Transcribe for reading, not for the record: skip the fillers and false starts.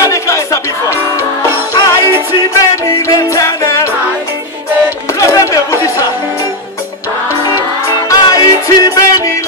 qu'à déclarer ça plus fort. Haïti béni l'éternel. Levez-vous, vous dites ça. Haïti béni